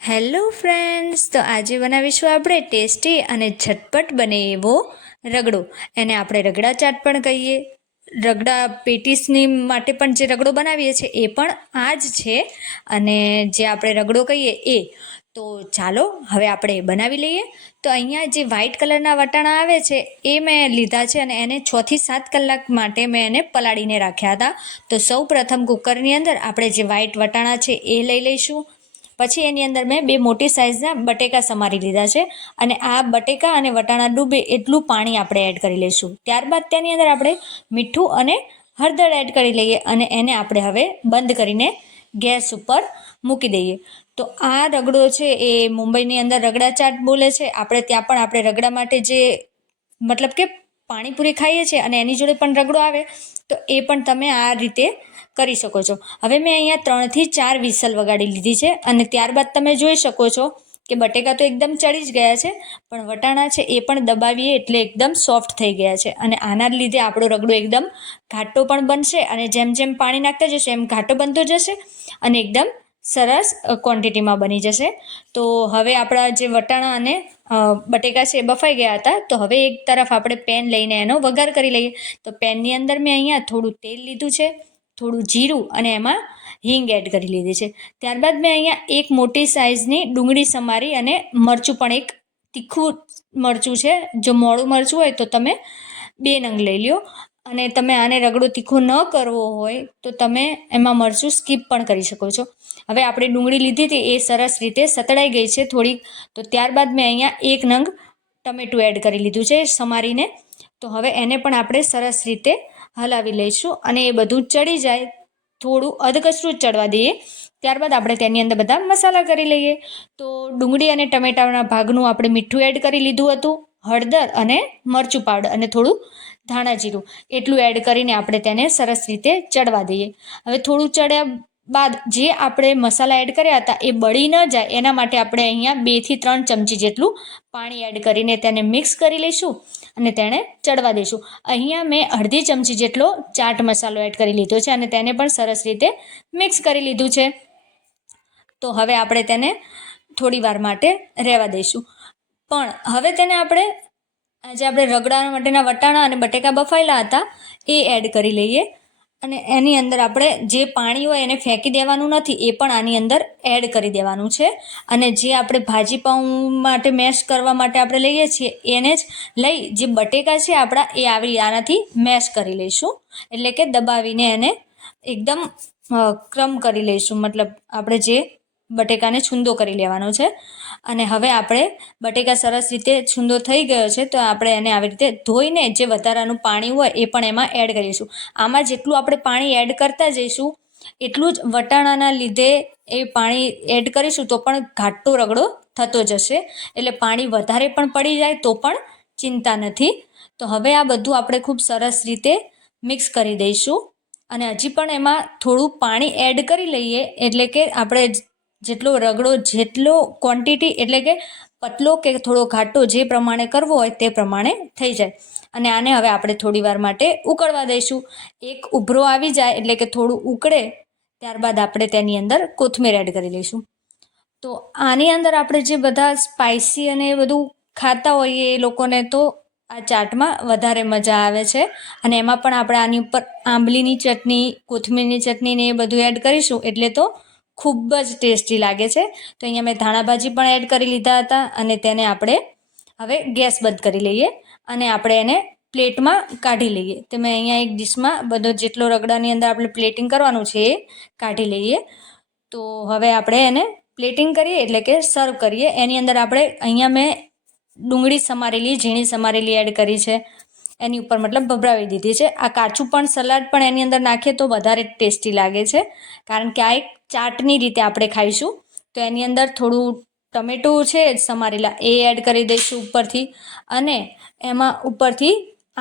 Hello friends, તો આજે બનાવીશું આપણે ટેસ્ટી અને ઝટપટ બને એવો રગડો. એને આપણે રગડા ચાટ પણ કહીએ. રગડા પેટીસની માટે પણ જે રગડો બનાવીએ છીએ એ પણ આ જ છે, અને જે આપણે રગડો કહીએ એ. તો ચાલો હવે આપણે બનાવી લઈએ. તો અહીંયા જે વ્હાઇટ કલરના વટાણા આવે છે એ મેં લીધા છે, અને એને 6 થી 7 કલાક માટે મેં એને પલાળીને રાખ્યા હતા. તો સૌ પ્રથમ કુકરની અંદર આપણે જે વ્હાઇટ વટાણા છે એ લઈ લઈશું. પછી એની અંદર મેં 2 મોટી સાઇઝના બટેકા સમારી લીધા છે, અને આ બટેકા અને વટાણા ડૂબે એટલું પાણી આપણે એડ કરી લઈશું. ત્યારબાદ તેની અંદર આપણે મીઠું અને હળદર એડ કરી લઈએ, અને એને આપણે હવે બંધ કરીને ગેસ ઉપર મૂકી દઈએ. તો આ રગડો છે એ મુંબઈની અંદર રગડા ચાટ બોલે છે. આપણે ત્યાં પણ આપણે રગડા માટે જે મતલબ કે પાણીપુરી ખાઈએ છીએ અને એની જોડે પણ રગડો આવે, તો એ પણ તમે આ રીતે કરી શકો છો. હવે મેં અહીંયા 3 થી 4 વિસલ વગાડી લીધી છે, અને ત્યારબાદ તમે જોઈ શકો છો કે બટેકા તો એકદમ ચડી જ ગયા છે, પણ વટાણા છે એ પણ દબાવીએ એટલે એકદમ સોફ્ટ થઈ ગયા છે. અને આના લીધે આપણો રગડો એકદમ ઘાટો પણ બનશે, અને જેમ જેમ પાણી નાખતા જશે એમ ઘાટો બનતો જશે, અને એકદમ સરસ ક્વોન્ટિટીમાં બની જશે. તો હવે આપણા જે વટાણા અને બટેકા છે એ બફાઈ ગયા હતા. તો હવે એક તરફ આપણે પેન લઈને એનો વઘાર કરી લઈએ. તો પેનની અંદર મેં અહીંયા થોડું તેલ લીધું છે, થોડું જીરું, અને એમાં હિંગ એડ કરી લીધી છે. ત્યારબાદ મેં અહીંયા એક મોટી સાઇઝની ડુંગળી સમારી, અને મરચું પણ એક તીખું મરચું છે. જો મોળું મરચું હોય તો તમે 2 નંગ લઈ લ્યો, અને તમે આને રગડો તીખો ન કરવો હોય તો તમે એમાં મરચું સ્કીપ પણ કરી શકો છો. હવે આપણે ડુંગળી લીધી હતી એ સરસ રીતે સતળાઈ ગઈ છે થોડીક. તો ત્યારબાદ મેં અહીંયા 1 નંગ ટમેટું એડ કરી લીધું છે સમારીને. તો હવે એને પણ આપણે સરસ રીતે હલાવી લઈશું, અને એ બધું ચડી જાય, થોડું અધકચરું જ ચડવા દઈએ. ત્યારબાદ આપણે તેની અંદર બધા મસાલા કરી લઈએ. તો ડુંગળી અને ટમેટાના ભાગનું આપણે મીઠું એડ કરી લીધું હતું, હળદર અને મરચું પાવડર અને થોડું ધાણા જીરું એટલું એડ કરીને આપણે તેને સરસ રીતે ચડવા દઈએ. હવે થોડું ચડ્યા બાદ જે આપણે મસાલા એડ કર્યા હતા એ બળી ન જાય એના માટે આપણે અહીંયા 2 થી 3 ચમચી જેટલું પાણી એડ કરીને તેને મિક્સ કરી લઈશું, અને તેને ચડવા દઈશું. અહીંયા મેં અડધી ચમચી જેટલો ચાટ મસાલો એડ કરી લીધો છે, અને તેને પણ સરસ રીતે મિક્સ કરી લીધું છે. તો હવે આપણે તેને થોડી વાર માટે રહેવા દઈશું. પણ હવે તેને આપણે આજે આપણે રગડા માટેના વટાણા અને બટેકા બફાયેલા હતા એ એડ કરી લઈએ, અને એની અંદર આપણે જે પાણી હોય એને ફેંકી દેવાનું નથી, એ પણ આની અંદર એડ કરી દેવાનું છે. અને જે આપણે ભાજી પાઉં માટે મેશ કરવા માટે આપણે લઈએ છીએ એને જ લઈ જે બટેકા છે આપણા એ આનાથી મેશ કરી લઈશું, એટલે કે દબાવીને એને એકદમ ક્રમ કરી લઈશું. મતલબ આપણે જે બટેકાને છૂંદો કરી લેવાનો છે. અને હવે આપણે બટેકા સરસ રીતે છૂંદો થઈ ગયો છે, તો આપણે એને આવી રીતે ધોઈને જે વધારાનું પાણી હોય એ પણ એમાં એડ કરીશું. આમાં જેટલું આપણે પાણી એડ કરતા જઈશું એટલું જ વટાણાના લીધે એ પાણી એડ કરીશું તો પણ ઘાટો રગડો થતો જશે, એટલે પાણી વધારે પણ પડી જાય તો પણ ચિંતા નથી. તો હવે આ બધું આપણે ખૂબ સરસ રીતે મિક્સ કરી દઈશું, અને હજી પણ એમાં થોડું પાણી એડ કરી લઈએ, એટલે કે આપણે જેટલો રગડો જેટલો ક્વોન્ટિટી એટલે કે પતલો કે થોડો ઘાટો જે પ્રમાણે કરવો હોય તે પ્રમાણે થઈ જાય. અને આને હવે આપણે થોડી વાર માટે ઉકળવા દઈશું. એક ઉભરો આવી જાય એટલે કે થોડું ઉકળે ત્યારબાદ આપણે તેની અંદર કોથમીર એડ કરી લઈશું. તો આની અંદર આપણે જે બધા સ્પાઇસી અને એ બધું ખાતા હોઈએ એ લોકોને તો આ ચાટમાં વધારે મજા આવે છે. અને એમાં પણ આપણે આની ઉપર આંબલીની ચટણી, કોથમીરની ચટણી ને એ બધું એડ કરીશું એટલે તો ખૂબ જ ટેસ્ટી લાગે છે. તો અહીંયા મેં ધાણાભાજી પણ એડ કરી લીધા હતા, અને તેને આપણે હવે ગેસ બંધ કરી લઈએ, અને આપણે એને પ્લેટમાં કાઢી લઈએ. તો મેં અહીંયા એક ડીશમાં બધો જેટલો રગડાની અંદર આપણે પ્લેટિંગ કરવાનું છે એ કાઢી લઈએ. તો હવે આપણે એને પ્લેટિંગ કરીએ એટલે કે સર્વ કરીએ. એની અંદર આપણે અહીંયા મેં ડુંગળી સમારેલી, ઝીણી સમારેલી એડ કરી છે એની ઉપર, મતલબ ભભરાવી દીધી છે. આ કાચું પણ સલાડ પણ એની અંદર નાખીએ તો વધારે ટેસ્ટી લાગે છે, કારણ કે આ એક ચાટની રીતે આપણે ખાઈશું. તો એની અંદર થોડું ટમેટું છે સમારેલા એ એડ કરી દઈશું ઉપરથી, અને એમાં ઉપરથી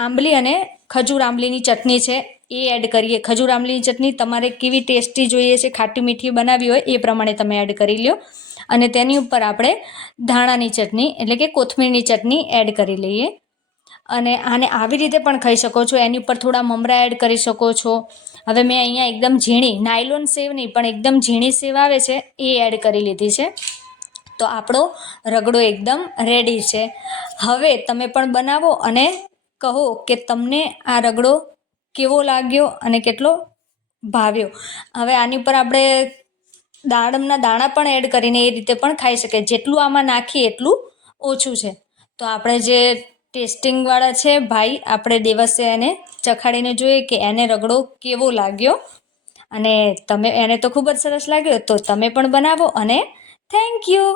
આંબલી અને ખજૂર આંબલીની ચટણી છે એ એડ કરીએ. ખજૂર આંબલીની ચટણી તમારે કેવી ટેસ્ટી જોઈએ છે, ખાટી મીઠી બનાવી હોય એ પ્રમાણે તમે એડ કરી લો. અને તેની ઉપર આપણે ધાણાની ચટણી એટલે કે કોથમીરની ચટણી એડ કરી લઈએ. અને આને આવી રીતે પણ ખાઈ શકો છો, એની ઉપર થોડા મમરા એડ કરી શકો છો. હવે મેં અહીંયા એકદમ ઝીણી નાયલોન સેવ નહીં પણ એકદમ ઝીણી સેવ આવે છે એ એડ કરી લીધી છે. તો આપણો રગડો એકદમ રેડી છે. હવે તમે પણ બનાવો અને કહો કે તમને આ રગડો કેવો લાગ્યો અને કેટલો ભાવ્યો. હવે આની ઉપર આપણે દાડમના દાણા પણ એડ કરીને એ રીતે પણ ખાઈ શકીએ. જેટલું આમાં નાખીએ એટલું ઓછું છે. તો આપણે જે ટેસ્ટિંગવાળા છે ભાઈ, આપણે દિવસે એને ચખાડીને જોઈએ કે એને રગડો કેવો લાગ્યો, અને એને તો ખૂબ જ સરસ લાગ્યો. તો તમે પણ બનાવો અને થેન્ક યુ.